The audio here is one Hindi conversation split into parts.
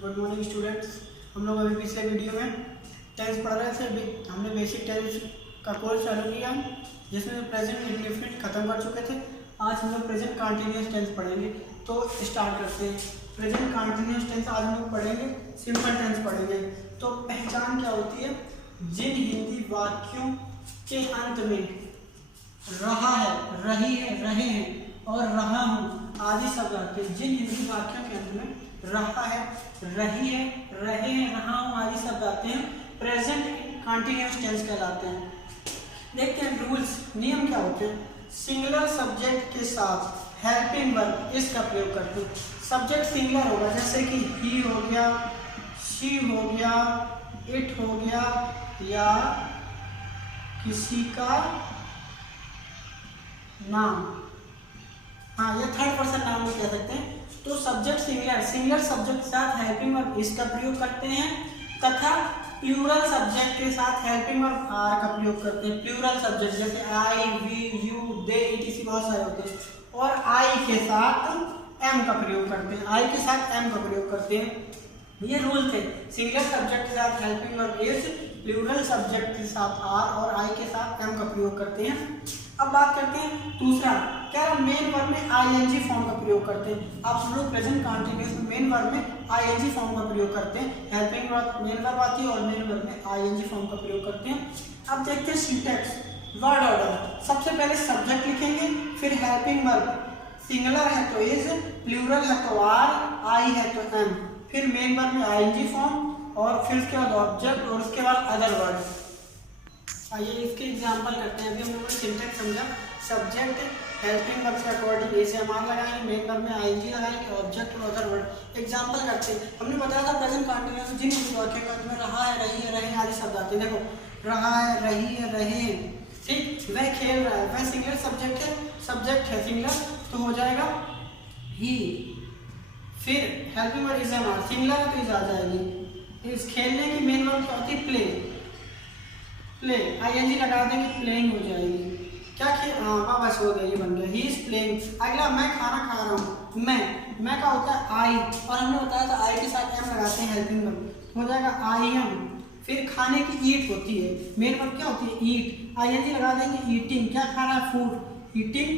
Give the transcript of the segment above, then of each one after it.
Good morning students. हम लोग अभी पिछले वीडियो में टेंस पढ़ रहे थे। हमने बेसिक टेंस का कोर्स चालू किया जिसमें प्रेजेंट इंडेफिनिट खत्म कर चुके थे। आज हम लोग प्रेजेंट कंटिन्यूअस टेंस पढ़ेंगे। तो स्टार्ट करते हैं। प्रेजेंट कंटिन्यूअस टेंस आज हम लोग पढ़ेंगे, सिंपल टेंस पढ़ेंगे। तो पहचान क्या होती है? जिन हिंदी वाक्यों के अंत में रहा है, रही है, रहे हैं और रहा हूँ आदि शब्द आते हैं। जिन हिंदी वाक्यों के अंत में रहा है, रही है, रहे हैं, रहा हूँ आदि शब्द आते हैं, प्रेजेंट कंटिन्यूअस टेंस कहलाते हैं। देखते हैं रूल्स, नियम क्या होते हैं। सिंगुलर सब्जेक्ट के साथ हेल्पिंग वर्ब इसका प्रयोग करते हैं। सब्जेक्ट सिंगुलर होगा, जैसे कि ही हो गया, शी हो गया, इट हो गया या किसी का नाम। हाँ, ये थर्ड पर्सन नाम भी कह सकते हैं। तो सब्जेक्ट सिंगुलर, सिंगुलर सब्जेक्ट के साथ हेल्पिंग वर्ब इसका प्रयोग करते हैं तथा प्लूरल सब्जेक्ट के साथ हेल्पिंग वर्ब आर का प्रयोग करते हैं। प्लूरल सब्जेक्ट जैसे आई, वी, यू, दे, इटीसी बहुत सारे होते हैं। और आई के साथ एम का प्रयोग करते हैं, आई के साथ एम का प्रयोग करते हैं। ये रूल थे। सिंगुलर सब्जेक्ट के साथ helping verb is, plural subject के साथ आर और आई के साथ एम का प्रयोग करते हैं। अब बात करते हैं दूसरा, क्या मेन वर्ब में आईएनजी फॉर्म का प्रयोग करते हैं। आप लोग प्रेजेंट कंटिन्यूअस में मेन वर्ब में आईएनजी फॉर्म का प्रयोग करते हैं। हेल्पिंग वर्ब मेन वर्ब आती है और मेन वर्ब में आईएनजी फॉर्म का प्रयोग करते हैं। अब देखते हैं सिंटैक्स, वर्ड ऑर्डर। सबसे पहले सब्जेक्ट लिखेंगे, फिर हेल्पिंग वर्ब, सिंगुलर है तो इज, प्लूरल है तो आर, आई है तो एम, फिर मेन वर्ब में आईएनजी फॉर्म और फिर उसके बाद ऑब्जेक्ट और उसके बाद अदर वर्ड। आइए इसके एग्जांपल करते हैं। अभी हम लोगों ने सिंटैक्स समझा। सब्जेक्ट हेल्पिंग वर्ब के अकॉर्डिंग एसे एम आर लगाएंगे, मेन वर्ब में आईएनजी लगाएंगे, ऑब्जेक्ट और अदर वर्ड। एग्जांपल करते हैं। हमने बताया था प्रेजेंट कंटिन्यूअस जिन वाक्यों के अंत में रहा है, रही है, रहे आदि शब्द आते हैं। देखो, रहा है, रही है, रहे, ठीक। वह खेल रहा है, वह सिंगुलर सब्जेक्ट है, सब्जेक्ट है सिंगुलर तो हो जाएगा ही। फिर helping verb is am are, singular है तो इज आ जाएगी। इस खेलने की मेन वर्ब क्या होती है? प्ले, प्ले आईएनजी लगा देंगे, प्लेइंग हो जाएगी। क्या खेल, हाँ बस हो गया, ये बन गया, ही इज प्लेइंग। अगला, मैं खाना खा रहा हूँ, मैं का होता है आई और हमने बताया था आई के साथ एम लगाते हैं हेल्पिंग वर्ब, हो जाएगा आई एम। फिर खाने की ईट होती है, मेन वर्ब क्या होती है? ईट, आईएनजी लगा देंगे, ईटिंग। क्या खा रहा है? Food, eating,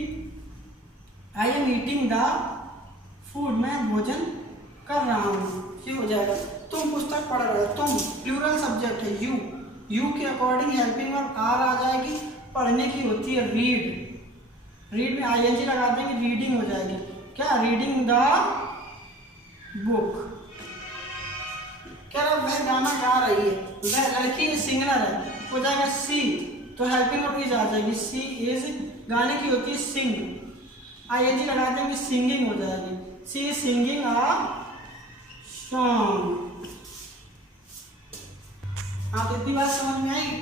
I am eating the food, मैं भोजन कर रहा हूँ, ये हो जाएगा। तुम पुस्तक पढ़ रहे हो, तुम प्लूरल सब्जेक्ट है यू, यू के अकॉर्डिंग हेल्पिंग वर्ब आर आ जाएगी। पढ़ने की होती है रीड, रीड में आईएनजी लगा देंगे, रीडिंग हो जाएगी। क्या? Reading the book. क्या वह गाना गा रही है, वह लड़की सिंगलर है, हो जाएगा सी, तो हेल्पिंग वर्ब इज आ जाएगी। सी इज, गाने की होती है सिंग, आईएनजी लगा देंगे, सिंगिंग हो जाएगी। सी इज सिंगिंग अ सॉन्ग। आप इतनी बात समझ में आई?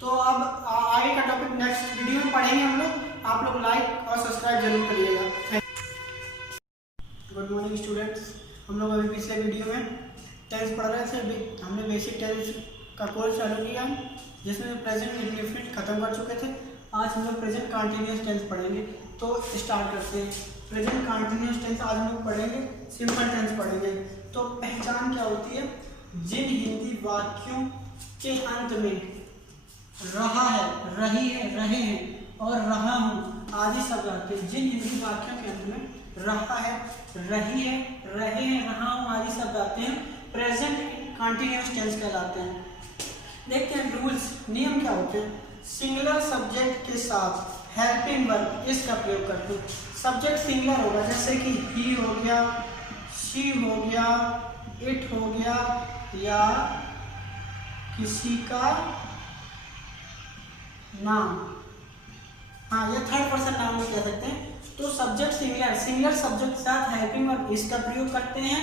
तो अब आगे का टॉपिक नेक्स्ट वीडियो में पढ़ेंगे हम लोग। आप लोग लाइक और सब्सक्राइब जरूर करिएगा। Good morning students. हम लोग अभी पिछले वीडियो में टेंस पढ़ रहे थे। हमने बेसिक टेंस का कोर्स चालू किया जिसमें प्रेजेंट इंडेफिनिट खत्म कर चुके थे। आज हम लोग प्रेजेंट कंटिन्यूअस टेंस पढ़ेंगे। तो स्टार्ट करते हैं। प्रेजेंट कंटिन्यूअस टेंस आज हम लोग पढ़ेंगे, सिंपल टेंस पढ़ेंगे। तो पहचान क्या होती है? जिन हिंदी वाक्यों के अंत में रहा है, रही है, रहे हैं और रहा हूँ आदि शब्द आते हैं। जिन हिंदी वाक्यों के अंत में रहा है, रही है, रहे हैं, रहा हूँ आदि शब्द आते हैं, प्रेजेंट कंटिन्यूअस टेंस कहलाते हैं। देखते हैं रूल्स, नियम क्या होते हैं। सिंगुलर सब्जेक्ट के साथ हेल्पिंग वर्ब इसका प्रयोग करते हैं। सब्जेक्ट सिंगुलर होगा, जैसे कि ही हो गया, शी हो गया, इट हो गया या किसी का नाम। हाँ, ये थर्ड पर्सन नाम भी कह सकते हैं। तो सब्जेक्ट सिंगुलर, सिंगुलर सब्जेक्ट के साथ हेल्पिंग वर्ब इसका प्रयोग करते हैं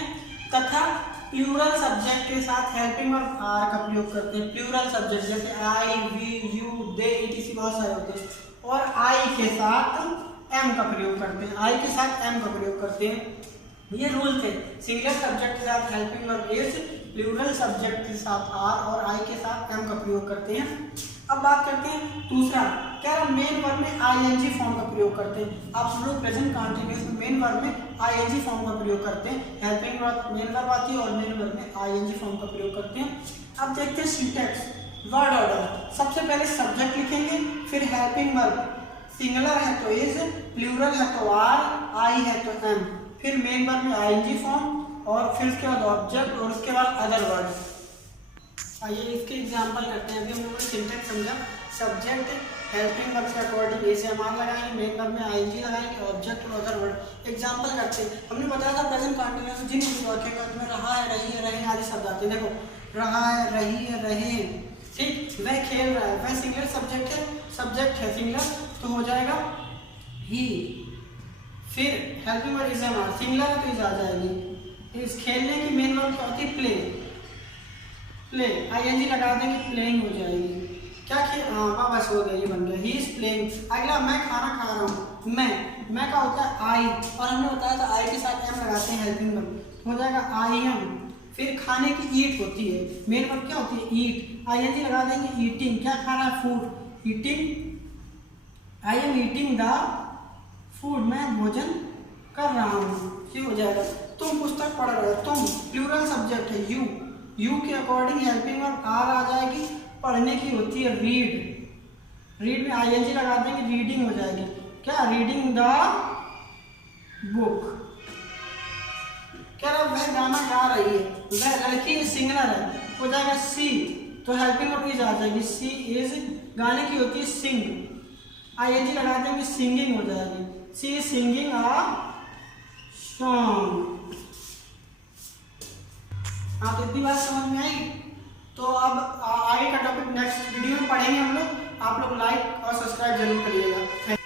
तथा प्लूरल सब्जेक्ट के साथ हेल्पिंग वर्ब आर का प्रयोग करते हैं। प्लूरल सब्जेक्ट जैसे आई, वी, यू, दे, इटीसी बहुत सारे होते हैं। और आई के साथ एम का प्रयोग करते हैं, आई के साथ एम का प्रयोग करते हैं। ये रूल थे। सिंगुलर सब्जेक्ट के साथ helping verb is, plural subject के साथ आर और आई के साथ एम का प्रयोग करते हैं। अब बात करते हैं दूसरा, क्या मेन वर्ब में आईएनजी फॉर्म का प्रयोग करते हैं। आप लोग प्रेजेंट कंटीन्यूअस में मेन वर्ब में आईएनजी फॉर्म का प्रयोग करते हैं। हेल्पिंग वर्ब मेन वर्ब आती है और मेन वर्ब में आईएनजी फॉर्म का प्रयोग करते हैं। अब देखते हैं सिंटैक्स, वर्ड ऑर्डर। सबसे पहले सब्जेक्ट लिखेंगे, फिर हेल्पिंग वर्ब, सिंगुलर है तो इज, प्लूरल है तो आर, आई है तो एम, फिर मेन वर्ब में आईएनजी फॉर्म और फिर उसके बाद ऑब्जेक्ट और उसके बाद अदर वर्ड। आइए इसके एग्जांपल करते हैं। अभी हम लोगों ने सिंटैक्स समझा, सब्जेक्ट हेल्पिंग वर्ब के अकॉर्डिंग एस एम आर लगाएंगे, मेन वर्ब में आईएनजी लगाएंगे, ऑब्जेक्ट और अदर वर्ड। एग्जांपल करते हैं। हमने बताया था प्रेजेंट कंटीन्यूअस जिन वाक्य का में रहा है, रही है, रहे आदि शब्द आते हैं। देखो रहा है, रही है, रहे, ठीक, वह खेल रहा है, वह सिंगुलर सब्जेक्ट है, सब्जेक्ट है सिंगुलर तो हो जाएगा ही। फिर helping verb is am are, singular है तो इज आ जाएगी। इस खेलने की मेन वर्ब क्या होती है, प्ले, प्ले, आईएनजी लगा देंगे, प्लेइंग हो जाएगी। क्या खेल, हाँ बस हो गया, ये बन गया, ही इज प्लेइंग। अगला, मैं खाना खा रहा हूँ, मैं का होता है आई, और हमने बताया था आई के साथ एम लगाते हैं हेल्पिंग वर्ब, हो जाएगा आई एम। फिर खाने की ईट होती है, मेन वर्ब क्या होती है, ईट, आईएनजी लगा देंगे, ईटिंग, क्या खा रहा है, food, eating, I am eating the food, मैं भोजन कर रहा हूँ, ये हो जाएगा। तुम पुस्तक पढ़ रहे हो, तुम प्लूरल सब्जेक्ट है, यू के अकॉर्डिंग हेल्पिंग वर्ब आर आ जाएगी, पढ़ने की होती है रीड, रीड में आईएनजी लगा देंगे, रीडिंग हो जाएगी, क्या, रीडिंग द बुक। क्या रहा, वह गाना गा रही है, वह लड़की सिंगलर है, हो जाएगा सी, तो हेल्पिंग वर्ब इज आ जाएगी, सी इज, गाने की होती है सिंग, आईएनजी लगा देंगे, सिंगिंग हो जाएगी, सी इज सिंगिंग अ सॉन्ग। हाँ, तो इतनी बात समझ में आई। तो अब आगे का टॉपिक नेक्स्ट वीडियो में पढ़ेंगे हम लोग। आप लोग लाइक और सब्सक्राइब जरूर करिएगा।